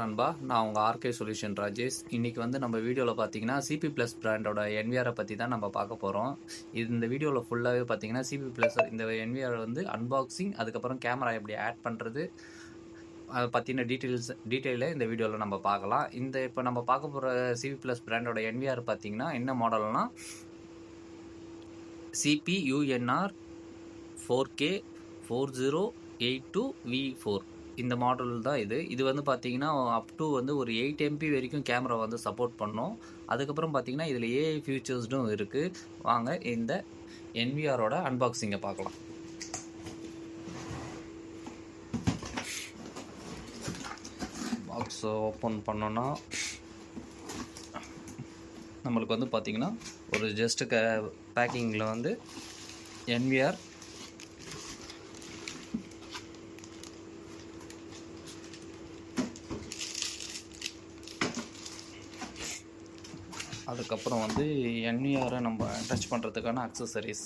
நண்பா, நான் உங்கள் ஆர்கே சொல்யூஷன் ராஜேஷ். இன்னைக்கு வந்து நம்ம வீடியோவில் பார்த்தீங்கன்னா சிபி ப்ளஸ் பிராண்டோட என்விஆரை பற்றி தான் நம்ம பார்க்க போகிறோம். இந்த வீடியோவில் ஃபுல்லாகவே பார்த்தீங்கன்னா சிபி ப்ளஸ் இந்த என்விஆர் வந்து அன்பாக்சிங், அதுக்கப்புறம் கேமரா எப்படி ஆட் பண்ணுறது, அதை பற்றின டீட்டெயிலை இந்த வீடியோவில் நம்ம பார்க்கலாம். இப்போ நம்ம பார்க்க போகிற சிபி ப்ளஸ் பிராண்டோட என்விஆர் பார்த்தீங்கன்னா என்ன மாடல்னா சிபி யூஎன்ஆர் 4K 4082V4 இந்த மாடல் தான் இது வந்து பார்த்தீங்கன்னா அப் டு வந்து ஒரு 8 MP வரைக்கும் கேமரா வந்து சப்போர்ட் பண்ணும். அதுக்கப்புறம் பார்த்தீங்கன்னா இதில் ஏஐ ஃபியூச்சர்ஸும் இருக்குது. வாங்க இந்த என்விஆரோட அன்பாக்சிங்கை பார்க்கலாம். பாக்ஸ் ஓப்பன் பண்ணோன்னா நம்மளுக்கு வந்து பார்த்தீங்கன்னா ஒரு ஜஸ்ட் பேக்கிங்கில் வந்து என்விஆர் அதுக்கப்புறம் வந்து என்விஆரை நம்ம டச் பண்ணுறதுக்கான அக்சசரிஸ்,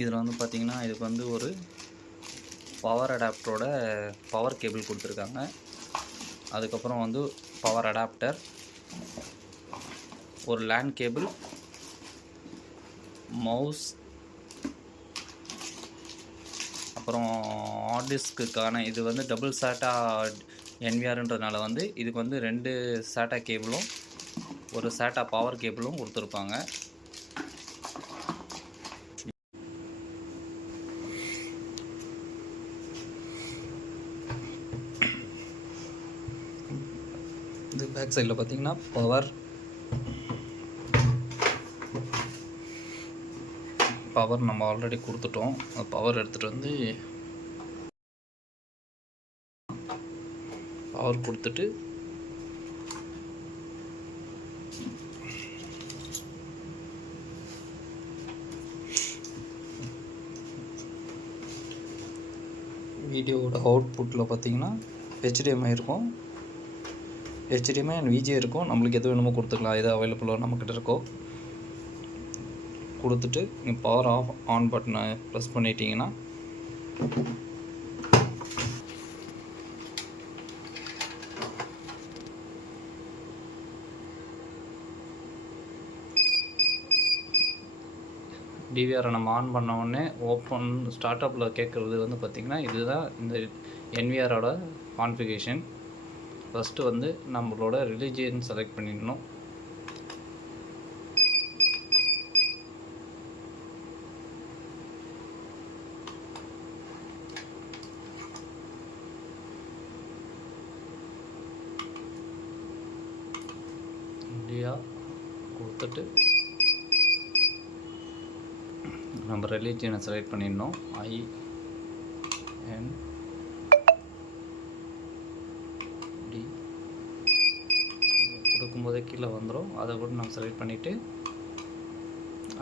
இதில் வந்து பார்த்திங்கன்னா இதுக்கு வந்து ஒரு பவர் அடாப்டரோட பவர் கேபிள் கொடுத்துருக்காங்க. அதுக்கப்புறம் வந்து பவர் அடாப்டர், ஒரு லேண்ட் கேபிள், மவுஸ், அப்புறம் ஹார்ட் டிஸ்க்குக்கான இது வந்து டபுள் சாட்டா என்விஆர்ன்றதுனால வந்து இதுக்கு வந்து 2 சாட்டா கேபிளும் ஒரு சாட்டா பவர் கேபிளும் கொடுத்துருப்பாங்க. இது பேக் சைடில் பார்த்தீங்கன்னா பவர் நம்ம ஆல்ரெடி கொடுத்துட்டோம். பவர் எடுத்துகிட்டு வந்து பவர் கொடுத்துட்டு வீடியோவோட அவுட்புட்டில் பார்த்தீங்கன்னா HDMI இருக்கும், HDMI அண்ட் VGA இருக்கும். நம்மளுக்கு எது வேணுமோ கொடுத்துக்கலாம், எது அவைலபிளாக நம்மக்கிட்ட இருக்கோ கொடுத்துட்டு நீங்கள் பவர் ஆன் பட்டனை ப்ரெஸ் பண்ணிட்டீங்கன்னா டிவிஆரை நம்ம ஆன் பண்ண உடனே ஓப்பன் ஸ்டார்ட் அப்பில் கேட்குறது வந்து பார்த்திங்கன்னா இதுதான் இந்த என்விஆரோட கான்ஃபிகரேஷன். ஃபஸ்ட்டு வந்து நம்மளோட ரிலிஜியன் செலக்ட் பண்ணிடணும். இந்தியா கொடுத்துட்டு நம்ம ரிலீஜியனை செலக்ட் பண்ணிடணும். IND கொடுக்கும்போதே கீழே வந்துடும். அதை கூட நம்ம செலக்ட் பண்ணிவிட்டு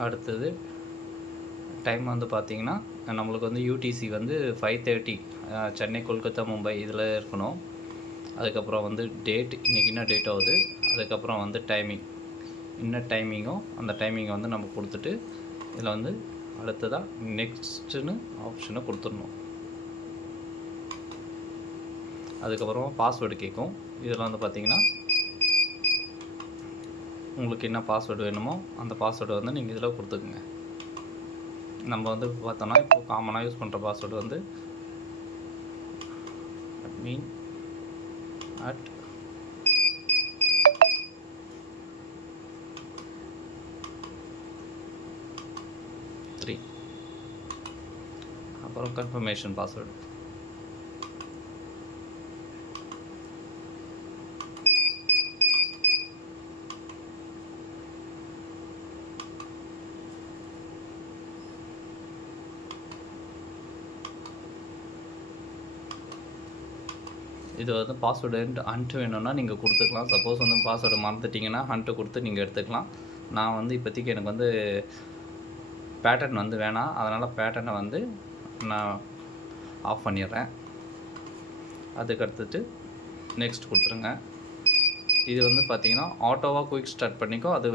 அடுத்தது டைம் வந்து பார்த்திங்கன்னா நம்மளுக்கு வந்து UTC வந்து 5:30 சென்னை, கொல்கத்தா, மும்பை இதில் இருக்கணும். அதுக்கப்புறம் வந்து டேட், இன்றைக்கி என்ன டேட் ஆகுது, அதுக்கப்புறம் வந்து டைமிங், என்ன டைமிங்கோ அந்த டைமிங்கை வந்து நம்ம கொடுத்துட்டு இதில் வந்து அடுத்ததாக நெக்ஸ்ட்டுன்னு ஆப்ஷனை கொடுத்துடணும். அதுக்கப்புறமா பாஸ்வேர்டு கேட்கும். இதில் வந்து பார்த்திங்கன்னா உங்களுக்கு என்ன பாஸ்வேர்டு வேணுமோ அந்த பாஸ்வேர்டு வந்து நீங்கள் இதில் கொடுத்துக்குங்க. நம்ம வந்து பார்த்தோன்னா இப்போ காமனாக யூஸ் பண்ணுற பாஸ்வேர்டு வந்து admin@3, அப்புறம் கன்ஃபர்மேஷன் பாஸ்வேர்டு. இது வந்து பாஸ்வேர்டு ஹண்ட் வேணும்னா நீங்கள் கொடுத்துக்கலாம். சப்போஸ் வந்து பாஸ்வேர்டு மறந்துட்டிங்கன்னா ஹண்ட்டு கொடுத்து நீங்கள் எடுத்துக்கலாம். நான் வந்து இப்போதைக்கு எனக்கு வந்து பேட்டர்ன் வந்து வேணாம், அதனால் பேட்டர்னை வந்து நான் ஆஃப் பண்ணிடுறேன். அதுக்கு அடுத்துட்டு நெக்ஸ்ட் கொடுத்துருங்க. இது வந்து பார்த்தீங்கன்னா ஆட்டோவாக குயிக் ஸ்டார்ட் பண்ணிக்கும். அது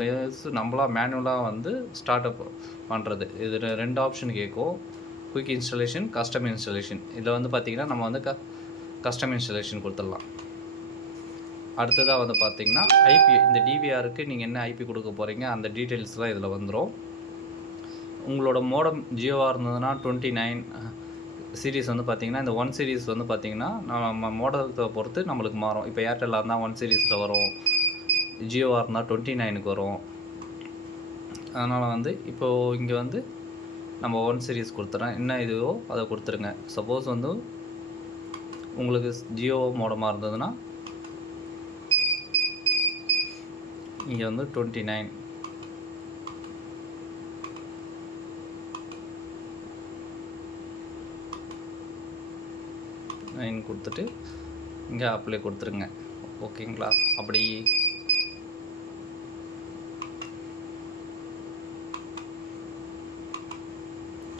நம்மளா மேனுவலாக வந்து ஸ்டார்ட் அப் பண்ணுறது. இது 2 ஆப்ஷன் கேட்கும். Quick installation, custom installation. இதில் வந்து பார்த்தீங்கன்னா நம்ம வந்து கஸ்டம் இன்ஸ்டாலேஷன் கொடுத்துடலாம். அடுத்ததாக வந்து பார்த்தீங்கன்னா ஐபி, இந்த டிவிஆருக்கு நீங்கள் என்ன ஐபி கொடுக்க போகிறீங்க அந்த டீட்டெயில்ஸ்லாம் இதில் வந்துடும். உங்களோட மோடம் ஜியோவாக இருந்ததுன்னா 29 சீரிஸ் வந்து பார்த்தீங்கன்னா, இந்த 1 சீரிஸ் வந்து பார்த்தீங்கன்னா நம்ம மோடத்தை பொறுத்து நம்மளுக்கு மாறும். இப்போ ஏர்டெல்லாக இருந்தால் 1 சீரிஸில் வரும், ஜியோவாக இருந்தால் 29க்கு வரும். அதனால் வந்து இப்போது இங்கே வந்து நம்ம 1 சீரிஸ் கொடுத்துறேன். என்ன இதுவோ அதை கொடுத்துருங்க. சப்போஸ் வந்து உங்களுக்கு ஜியோ மோடமாக இருந்ததுன்னா இங்கே வந்து 29 கொடுத்துட்டு இங்கே அப்ளை கொடுத்துருங்க. ஓகேங்களா? அப்படி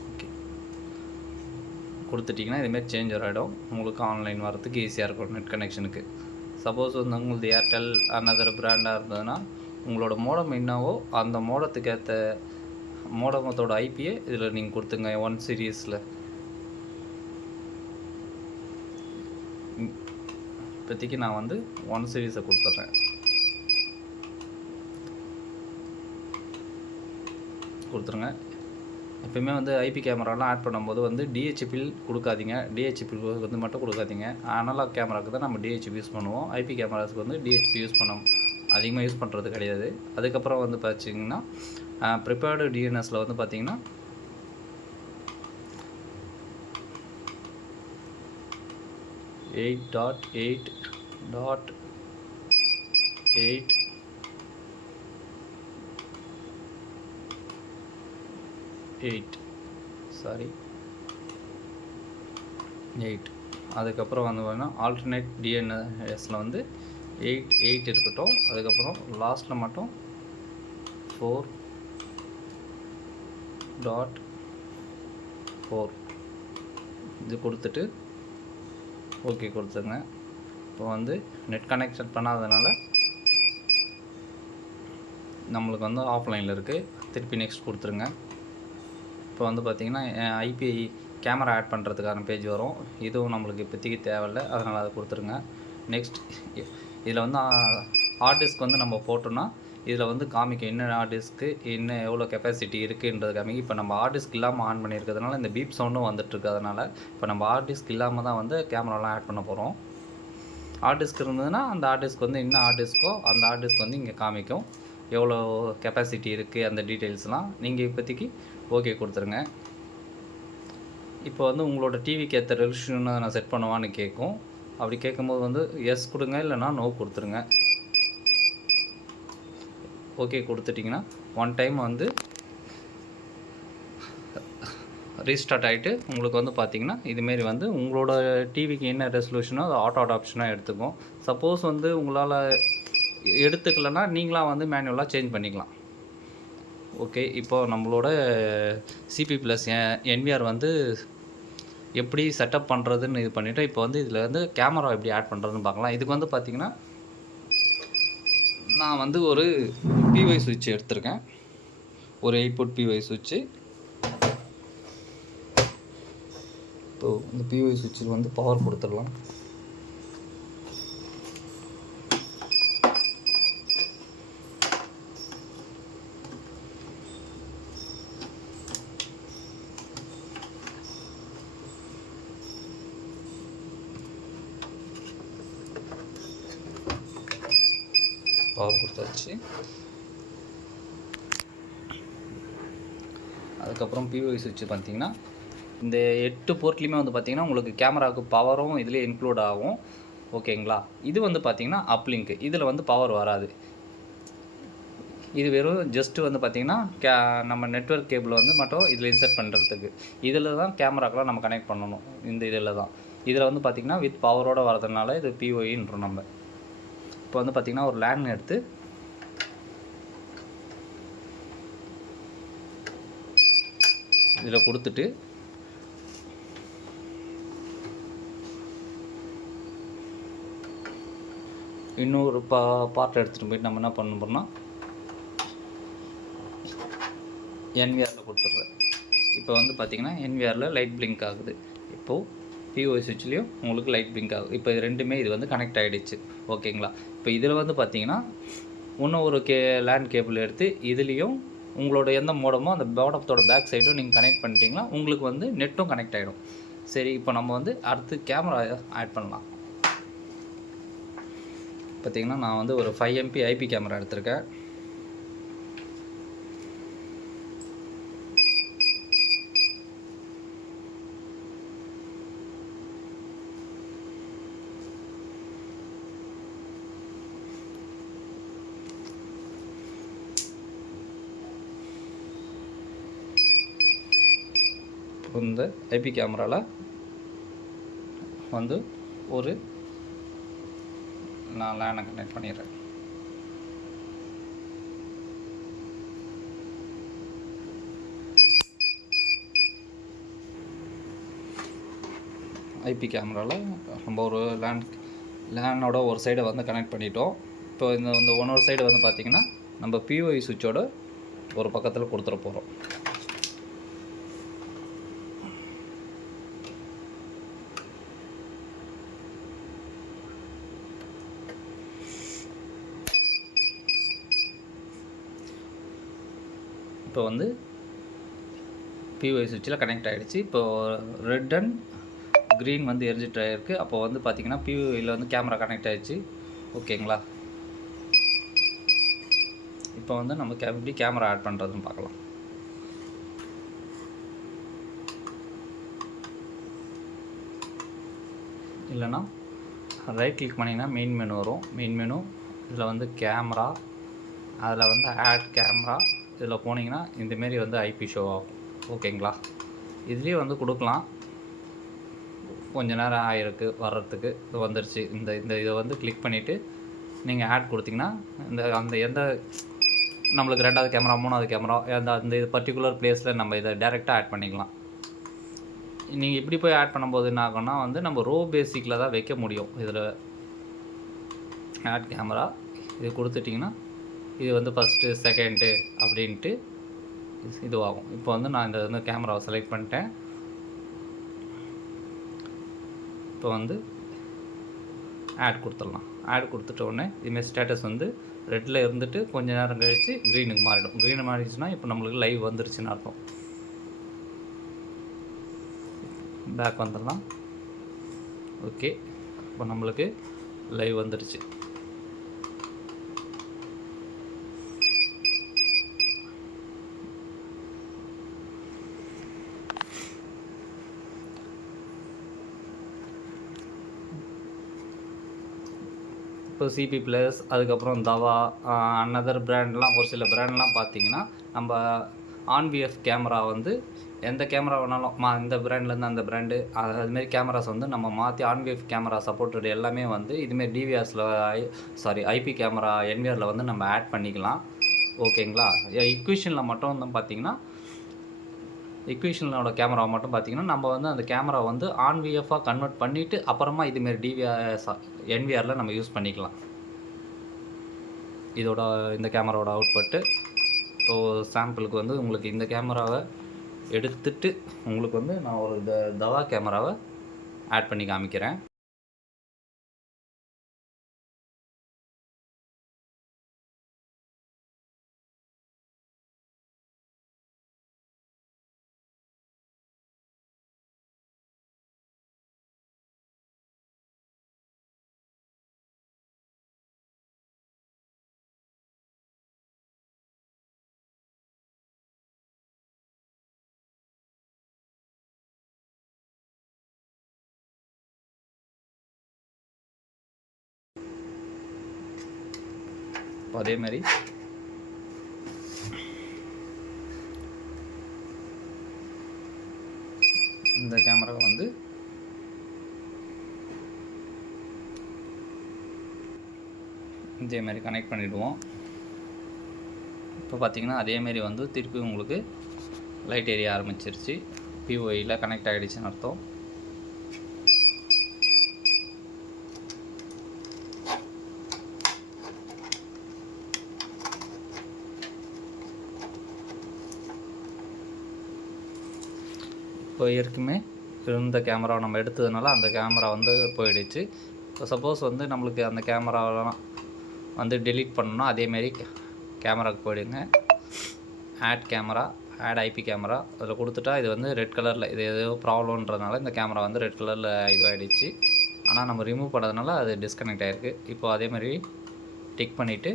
ஓகே கொடுத்துட்டிங்கன்னா இதுமாரி சேஞ்ச் ஆகிடும். உங்களுக்கு ஆன்லைன் வரதுக்கு ஈஸியாக இருக்கும் நெட் கனெக்ஷனுக்கு. சப்போஸ் வந்து உங்களுக்கு ஏர்டெல் அனதர் பிராண்டாக இருந்ததுன்னா உங்களோட மோடம் என்னவோ அந்த மோடத்துக்கு ஏற்ற மோடமத்தோட ஐபியை இதில் நீங்கள் கொடுத்துங்க 1 சீரீஸில். இப்போதைக்கு நான் வந்து 1 சீரீஸை கொடுத்துட்றேன். கொடுத்துருங்க. எப்போயுமே வந்து ஐபி கேமராலாம் ஆட் பண்ணும்போது வந்து டிஹெச்பில் கொடுக்காதீங்க. டிஹெச்பி வந்து மட்டும் கொடுக்காதீங்க. அனலாக் கேமராவுக்கு தான் நம்ம டிஹெச்பி யூஸ் பண்ணுவோம். ஐபி கேமராஸுக்கு வந்து டிஹெச்பி யூஸ் அதிகமாக யூஸ் பண்ணுறது கிடையாது. அதுக்கப்புறம் வந்து பார்த்தீங்கன்னா ப்ரிப்பேர்டு டிஎன்எஸில் வந்து பார்த்தீங்கன்னா எயிட் டாட் 8 அதுக்கப்புறம் வந்து பார்த்தீங்கன்னா ஆல்டர்னேட் டிஎன்எஸில் வந்து 8 இருக்கட்டும். அதுக்கப்புறம் லாஸ்ட்டில் மட்டும் 4.4 இது கொடுத்துட்டு ஓகே கொடுத்துருங்க. இப்போ வந்து நெட் கனெக்ஷன் பண்ணாததுனால நம்மளுக்கு வந்து ஆஃப்லைனில் இருக்குது. திருப்பி நெக்ஸ்ட் கொடுத்துருங்க. இப்போ வந்து பார்த்திங்கன்னா ஐபி கேமரா ஆட் பண்ணுறதுக்கான பேஜ் வரும். இதுவும் நம்மளுக்கு இப்போதைக்கு தேவையில்லை, அதனால் அதை கொடுத்துருங்க. நெக்ஸ்ட் இதில் வந்து ஹார்ட் டிஸ்க் வந்து நம்ம போட்டோன்னா இதில் வந்து காமிக்கும் என்ன ஹார்ட் டிஸ்க்கு என்ன எவ்வளோ கெப்பாசிட்டி இருக்குன்றது காமிக்கும். இப்போ நம்ம ஹார்ட் டிஸ்க் இல்லாமல் ஆன் பண்ணியிருக்கிறதுனால இந்த பீப் சவுண்டும் வந்துட்டுருக்கு. அதனால் இப்போ நம்ம ஹார்ட் டிஸ்க் இல்லாமல் தான் வந்து கேமராலாம் ஆட் பண்ண போகிறோம். ஹார்ட் டிஸ்க் இருந்ததுன்னா அந்த ஹார்ட் டிஸ்க் வந்து என்ன ஹார்ட் டிஸ்க்கோ அந்த ஹார்ட் டிஸ்க் வந்து இங்கே காமிக்கும். எவ்வளோ கெப்பாசிட்டி இருக்குது அந்த டீட்டெயில்ஸ்லாம் நீங்கள் இப்போதைக்கு ஓகே கொடுத்துருங்க. இப்போ வந்து உங்களோட டிவிக்கு ஏற்ற ரெசல்யூஷனை நான் செட் பண்ணுவான்னு கேட்கும். அப்படி கேட்கும்போது வந்து எஸ் கொடுங்க, இல்லைனா நோ கொடுத்துருங்க. ஓகே கொடுத்துட்டிங்கன்னா 1 டைம் வந்து ரீஸ்டார்ட் ஆகிட்டு உங்களுக்கு வந்து பார்த்திங்கன்னா இதுமாரி வந்து உங்களோட டிவிக்கு என்ன ரெசல்யூஷனோ அது ஆட்டோ ஆப்ஷனாக எடுத்துக்கும். சப்போஸ் வந்து உங்களால் எடுத்துக்கலைன்னா நீங்களாக வந்து மேனுவலாக சேஞ்ச் பண்ணிக்கலாம். ஓகே, இப்போது நம்மளோட சிபி ப்ளஸ் என்விஆர் வந்து எப்படி செட்டப் பண்ணுறதுன்னு இது பண்ணிவிட்டு இப்போ வந்து இதில் வந்து கேமரா எப்படி ஆட் பண்ணுறதுன்னு பார்க்கலாம். இதுக்கு வந்து பார்த்திங்கன்னா நான் வந்து ஒரு பிஒய் சுவிட்ச் எடுத்திருக்கேன். ஒரு 8 போர்ட் பிஒய் சுவிட்சு. இப்போ இந்த பிஒய் சுவிட்சில் வந்து பவர் கொடுத்துடலாம். பவர் கொடுத்தாச்சு. அதுக்கப்புறம் பிஓஐ சுவிட்ச் பார்த்தீங்கன்னா இந்த 8 போர்ட்லேயுமே வந்து பார்த்திங்கன்னா உங்களுக்கு கேமராவுக்கு பவரும் இதில் இன்க்ளூட் ஆகும். ஓகேங்களா? இது வந்து பார்த்திங்கன்னா அப்லிங்க். இதில் வந்து பவர் வராது. இது வெறும் ஜஸ்ட்டு வந்து பார்த்திங்கன்னா நம்ம நெட்வொர்க் கேபிள் வந்து மட்டும் இதில் இன்சர்ட் பண்ணுறதுக்கு. இதில் தான் கேமராக்கெலாம் நம்ம கனெக்ட் பண்ணணும். இந்த இதில் தான். இதில் வந்து பார்த்திங்கன்னா வித் பவரோடு வரதுனால இது பிஓஐன்றோம் நம்ம. இப்போ வந்து பார்த்திங்கன்னா ஒரு லேன் எடுத்து இதில் கொடுத்துட்டு இன்னொரு பார்ட் எடுத்துகிட்டு போயிட்டு நம்ம என்ன பண்ண போகிறோம்னா என்விஆரில் கொடுத்துட்றேன். இப்போ வந்து பார்த்திங்கன்னா என்விஆரில் லைட் பிளிங்க் ஆகுது. இப்போது பிஓஐ சுவிட்ச்லேயும் உங்களுக்கு லைட் பிளிங்க் ஆகுது. இப்போ இது ரெண்டுமே இது வந்து கனெக்ட் ஆகிடுச்சு. ஓகேங்களா? இப்போ இதில் வந்து பார்த்திங்கன்னா இன்னும் ஒரு லேண்ட் கேபிள் எடுத்து இதுலேயும் உங்களோட எந்த மோடமோ அந்த மோடத்தோட பேக் சைடும் நீங்கள் கனெக்ட் பண்ணிட்டீங்கன்னா உங்களுக்கு வந்து நெட்டும் கனெக்ட் ஆகிடும். சரி, இப்போ நம்ம வந்து அடுத்து கேமரா ஆட் பண்ணலாம். பார்த்திங்கன்னா நான் வந்து ஒரு 5 MP ஐபி கேமரா எடுத்திருக்கேன். இந்த ஐபி கேமராவில் வந்து ஒரு நான் லேனை கனெக்ட் பண்ணிடுறேன். ஐபி கேமராவில் நம்ம ஒரு லேனோட ஒரு சைடை வந்து கனெக்ட் பண்ணிட்டோம். இப்போ இந்த இன்னொரு சைடு வந்து பார்த்திங்கன்னா நம்ம பிஓஐ சுவிட்சோட ஒரு பக்கத்தில் கொடுத்துட போகிறோம். இப்போ வந்து பிஓஐ சுவிட்சில் கனெக்ட் ஆகிடுச்சு. இப்போது ரெட் அண்ட் க்ரீன் வந்து எரிஞ்சிட்டு இருக்குது. அப்போ வந்து பார்த்திங்கன்னா பிஓஐயில் வந்து கேமரா கனெக்ட் ஆகிடுச்சு. ஓகேங்களா? இப்போ வந்து நம்ம எப்படி கேமரா ஆட் பண்ணுறதுன்னு பார்க்கலாம். இல்லைனா ரைட் கிளிக் பண்ணிங்கன்னா மெயின் மெனு வரும். மெயின் மெனு இதில் வந்து கேமரா, அதில் வந்து ஆட் கேமரா, இதில் போனீங்கன்னா இந்தமாரி வந்து ஐபி ஷோ ஆகும். ஓகேங்களா? இதுலேயே வந்து கொடுக்கலாம். கொஞ்ச நேரம் ஆகிருக்கு வர்றதுக்கு. இது வந்துருச்சு. இந்த இதை வந்து கிளிக் பண்ணிவிட்டு நீங்கள் ஆட் கொடுத்தீங்கன்னா அந்த எந்த நம்மளுக்கு 2வது கேமரா 3வது கேமரா அந்த இது பர்டிகுலர் பிளேஸில் நம்ம இதை டேரெக்டாக ஆட் பண்ணிக்கலாம். நீங்கள் இப்படி போய் ஆட் பண்ணும்போது என்ன ஆகும்னா வந்து நம்ம ரோ பேசிக்கில் தான் வைக்க முடியும். இதில் ஆட் கேமரா இது கொடுத்துட்டிங்கன்னா இது வந்து ஃபஸ்ட்டு செகண்டு அப்படின்ட்டு இதுவாகும். இப்போ வந்து நான் இந்த வந்து கேமராவை செலக்ட் பண்ணிட்டேன். இப்போ வந்து ஆட் கொடுத்துடலாம். ஆட் கொடுத்துட்ட உடனே இதுமாரி ஸ்டேட்டஸ் வந்து ரெட்டில் இருந்துட்டு கொஞ்சம் நேரம் கழித்து க்ரீனுக்கு மாறிடும். க்ரீனு மாறிடுச்சுன்னா இப்போ நம்மளுக்கு லைவ் வந்துருச்சுன்னு அர்த்தம். பேக் வந்துடலாம். ஓகே, இப்போ நம்மளுக்கு லைவ் வந்துருச்சு. இப்போ சிபி ப்ளஸ், அதுக்கப்புறம் தவா, அனதர் பிராண்ட்லாம், ஒரு சில பிராண்ட்லாம் பார்த்தீங்கன்னா நம்ம ஆன்விஎஃப் கேமரா வந்து எந்த கேமரா வேணாலும் இந்த பிராண்ட்லேருந்து அந்த பிராண்டு அதுமாரி கேமராஸ் வந்து நம்ம மாற்றி ஆன்விஎஃப் கேமரா சப்போர்ட்டட் எல்லாமே வந்து இதுமாரி டிவிஆர்ஸில் ஐபி கேமரா என்விஆரில் வந்து நம்ம ஆட் பண்ணிக்கலாம். ஓகேங்களா? இக்விஷனில் மட்டும் வந்து பார்த்திங்கன்னா இக்விஷனோட கேமரா மட்டும் பார்த்திங்கன்னா நம்ம வந்து அந்த கேமரா வந்து ஆன்விஎஃபாக கன்வெர்ட் பண்ணிவிட்டு அப்புறமா இதுமாரி என்விஆரில் நம்ம யூஸ் பண்ணிக்கலாம். இந்த கேமராவோட அவுட்பட்டு இப்போது சாம்பிளுக்கு வந்து உங்களுக்கு இந்த கேமராவை எடுத்துட்டு உங்களுக்கு வந்து நான் ஒரு தவா கேமராவை ஆட் பண்ணி காமிக்கிறேன். அதேமாரி இந்த கேமராவை வந்து இதேமாரி கனெக்ட் பண்ணிவிடுவோம். இப்போ பார்த்திங்கன்னா அதேமாரி வந்து திருப்பி உங்களுக்கு லைட் எரிய ஆரம்பிச்சிருச்சு. பிஓஐயில் கனெக்ட் ஆகிடுச்சுன்னு அர்த்தம். இப்போ ஏற்கனவே இருந்த கேமராவை நம்ம எடுத்ததுனால அந்த கேமரா வந்து போயிடுச்சு. இப்போ சப்போஸ் வந்து நம்மளுக்கு அந்த கேமராவெலாம் வந்து டெலீட் பண்ணணும்னா அதேமாரி கேமராவுக்கு போயிடுங்க. Add camera, add IP camera அதில் கொடுத்துட்டா இது வந்து ரெட் கலரில் இது ஏதோ ப்ராப்ளம்ன்றதுனால இந்த கேமரா வந்து ரெட் கலரில் இதுவாகிடுச்சு. ஆனால் நம்ம ரிமூவ் பண்ணதுனால அது டிஸ்கனெக்ட் ஆகிருக்கு. இப்போ அதேமாதிரி டிக் பண்ணிவிட்டு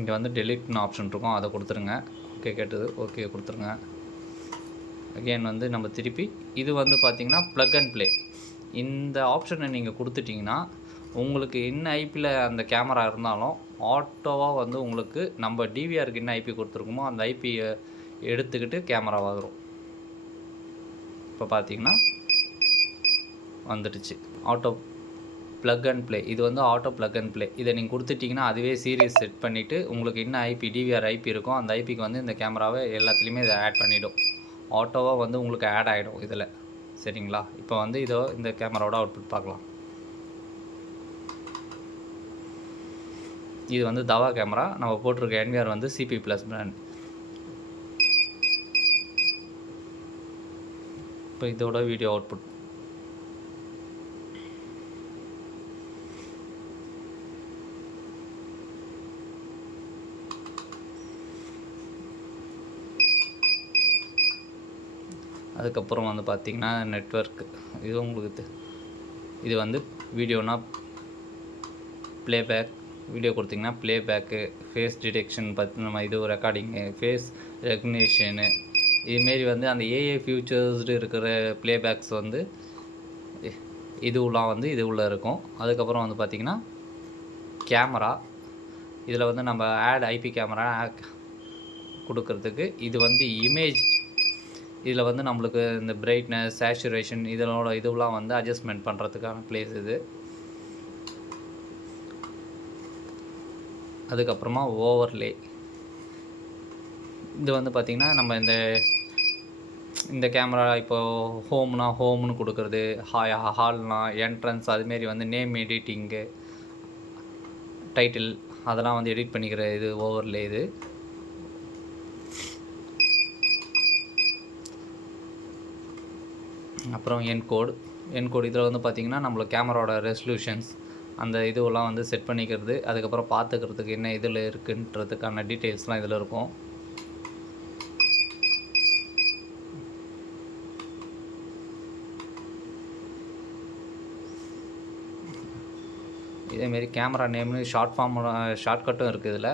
இங்கே வந்து டெலீட்னு ஆப்ஷன் இருக்கும், அதை கொடுத்துருங்க. ஓகே கேட்டது, ஓகே கொடுத்துருங்க. அகெயின் வந்து நம்ம திருப்பி இது வந்து பார்த்திங்கன்னா ப்ளக் அண்ட் ப்ளே. இந்த ஆப்ஷனை நீங்கள் கொடுத்துட்டிங்கன்னா உங்களுக்கு என்ன ஐபியில் அந்த கேமரா இருந்தாலும் ஆட்டோவாக வந்து உங்களுக்கு நம்ம டிவிஆருக்கு என்ன ஐபி கொடுத்துருக்கோமோ அந்த ஐபியை எடுத்துக்கிட்டு கேமரா வரும். இப்போ பார்த்தீங்கன்னா வந்துடுச்சு ஆட்டோ ப்ளக் அண்ட் ப்ளே. இது வந்து ஆட்டோ ப்ளக் அண்ட் ப்ளே. இதை நீங்கள் கொடுத்துட்டிங்கன்னா அதுவே சீரியஸ் செட் பண்ணிவிட்டு உங்களுக்கு என்ன ஐபி டிவிஆர் ஐபி இருக்கோ அந்த ஐபிக்கு வந்து இந்த கேமராவை எல்லாத்துலேயுமே இதை ஆட் பண்ணிவிடும். ஆட்டோவாக வந்து உங்களுக்கு ஆட் ஆகிடும் இதில். சரிங்களா? இப்போ வந்து இந்த கேமராவோட அவுட்புட் பார்க்கலாம். இது வந்து தவா கேமரா. நம்ம போட்டிருக்க என்விஆர் வந்து சிபி ப்ளஸ் பிராண்ட். இப்போ இதோட வீடியோ அவுட்புட் அதுக்கப்புறம் வந்து பார்த்திங்கன்னா நெட்வொர்க் இது உங்களுக்கு இது வந்து வீடியோனா ப்ளேபேக் வீடியோ கொடுத்திங்கன்னா ப்ளேபேக்கு, ஃபேஸ் டிடெக்ஷன் பார்த்து நம்ம இது ரெக்கார்டிங்கு, ஃபேஸ் ரெகக்னேஷனு இதுமாரி வந்து அந்த ஏஐ ஃபியூச்சர்ஸ்டு இருக்கிற ப்ளேபேக்ஸ் வந்து இதுவெலாம் வந்து இது உள்ள இருக்கும். அதுக்கப்புறம் வந்து பார்த்திங்கன்னா கேமரா இதில் வந்து நம்ம ஆட் ஐபி கேமரா கொடுக்கறதுக்கு இது வந்து இமேஜ் இதில் வந்து நம்மளுக்கு இந்த பிரைட்னஸ், சேச்சுரேஷன் இதனோட இதுவெலாம் வந்து அட்ஜஸ்ட்மெண்ட் பண்ணுறதுக்கான பிளேஸ் இது. அதுக்கப்புறமா ஓவர்லே இது வந்து பார்த்திங்கன்னா நம்ம இந்த கேமரா இப்போது ஹோம்னு கொடுக்குறது, ஹால்னா என்ட்ரன்ஸ் அதுமாரி வந்து நேம் எடிட்டிங்கு, டைட்டில் அதெல்லாம் வந்து எடிட் பண்ணிக்கிற இது ஓவர்லே இது. அப்புறம் என்கோடு இதில் வந்து பார்த்திங்கன்னா நம்மளுக்கு கேமராவோட ரெசல்யூஷன்ஸ் அந்த இதுவெல்லாம் வந்து செட் பண்ணிக்கிறது, அதுக்கப்புறம் பார்த்துக்கிறதுக்கு என்ன இதில் இருக்குன்றதுக்கான டீட்டெயில்ஸ்லாம் இதில் இருக்கும். இதேமாரி கேமரா நேம்னு ஷார்ட்கட்டும் இருக்குது இதில்.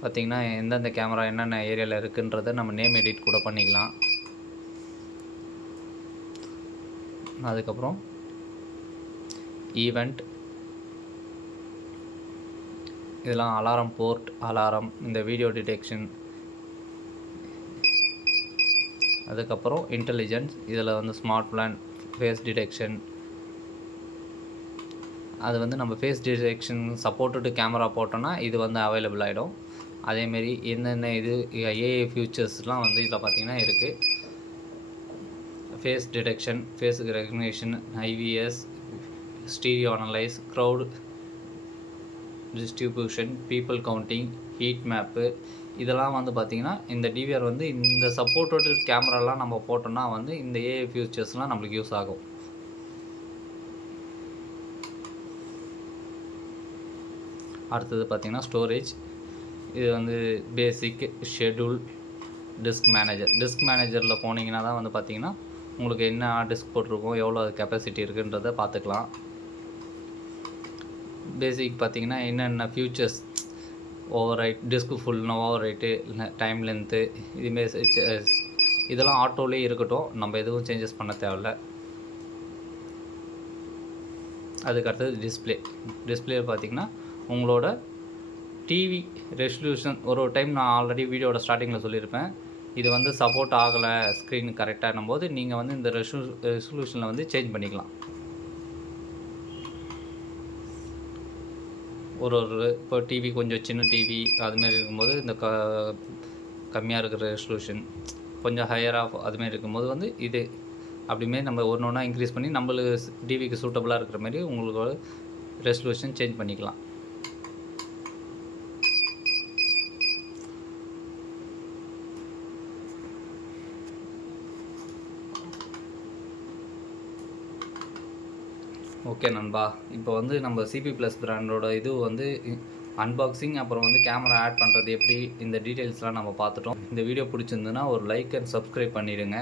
பார்த்திங்கன்னா எந்தெந்த கேமரா என்னென்ன ஏரியாவில் இருக்குன்றதை நம்ம நேம் எடிட் கூட பண்ணிக்கலாம். அதுக்கப்புறம் ஈவெண்ட் இதெல்லாம் அலாரம் போர்ட், அலாரம், இந்த வீடியோ டிடெக்ஷன், அதுக்கப்புறம் இன்டெலிஜென்ஸ் இதில் வந்து ஸ்மார்ட் பிளான், ஃபேஸ் டிடெக்ஷன் அது வந்து நம்ம ஃபேஸ் டிடெக்ஷன் சப்போர்ட்டு கேமரா போட்டோன்னா இது வந்து அவைலபிள் ஆகிடும். அதேமாரி என்னென்ன இது ஏஐ ஃபியூச்சர்ஸ்லாம் வந்து இதில் பார்த்திங்கன்னா இருக்குது. Face detection, face recognition, IVS, stereo analyse, crowd distribution, people counting, heat map இதெல்லாம் வந்து பார்த்திங்கன்னா இந்த டிவிஆர் வந்து இந்த சப்போர்ட்டட் கேமராலாம் நம்ம போட்டோம்னா வந்து இந்த ஏஐ ஃபியூச்சர்ஸ்லாம் நம்மளுக்கு யூஸ் ஆகும். அடுத்தது பார்த்திங்கன்னா ஸ்டோரேஜ். இது வந்து பேசிக், ஷெட்யூல், டிஸ்க் மேனேஜரில் போனீங்கன்னா தான் வந்து பார்த்திங்கன்னா உங்களுக்கு என்ன டிஸ்க் போட்டிருக்கோம், எவ்வளோ கெப்பாசிட்டி இருக்குன்றதை பார்த்துக்கலாம். பேசிக் பார்த்திங்கன்னா என்னென்ன ஃபியூச்சர்ஸ் ஓவர் ரைட், டிஸ்க்கு ஃபுல்னா ஓவர் ரைட்டு, இல்லை டைம் லென்த்து இதுமாரி இதெல்லாம் ஆட்டோலேயே இருக்கட்டும், நம்ம எதுவும் சேஞ்சஸ் பண்ண தேவையில்ல. அதுக்கடுத்தது டிஸ்பிளே பார்த்திங்கன்னா உங்களோட டிவி ரெசல்யூஷன் ஒரு டைம் நான் ஆல்ரெடி வீடியோட ஸ்டார்டிங்கில் சொல்லியிருப்பேன். இது வந்து சப்போர்ட் ஆகலை ஸ்க்ரீன் கரெக்டாகும் போது நீங்கள் வந்து இந்த ரெசல்யூஷனில் வந்து சேஞ்ச் பண்ணிக்கலாம். ஒரு இப்போ டிவி கொஞ்சம் சின்ன டிவி அதுமாரி இருக்கும்போது இந்த கம்மியாக இருக்கிற ரெசல்யூஷன், கொஞ்சம் ஹையராக அதுமாரி இருக்கும்போது வந்து இது அப்படிமாரி நம்ம ஒன்று ஒன்றா இன்க்ரீஸ் பண்ணி நம்மளுக்கு டிவிக்கு சூட்டபுளாக இருக்கிற மாதிரி உங்களுக்கு ரெசல்யூஷன் சேஞ்ச் பண்ணிக்கலாம். ஓகே நண்பா. இப்போ வந்து நம்ம சிபி ப்ளஸ் பிராண்டோட இது வந்து அன்பாக்சிங் அப்புறம் வந்து கேமரா ஆட் பண்ணுறது எப்படி இந்த டீட்டெயில்ஸ்லாம் நம்ம பார்த்துட்டோம். இந்த வீடியோ பிடிச்சிருந்துன்னா ஒரு லைக் அண்ட் சப்ஸ்கிரைப் பண்ணிடுங்க.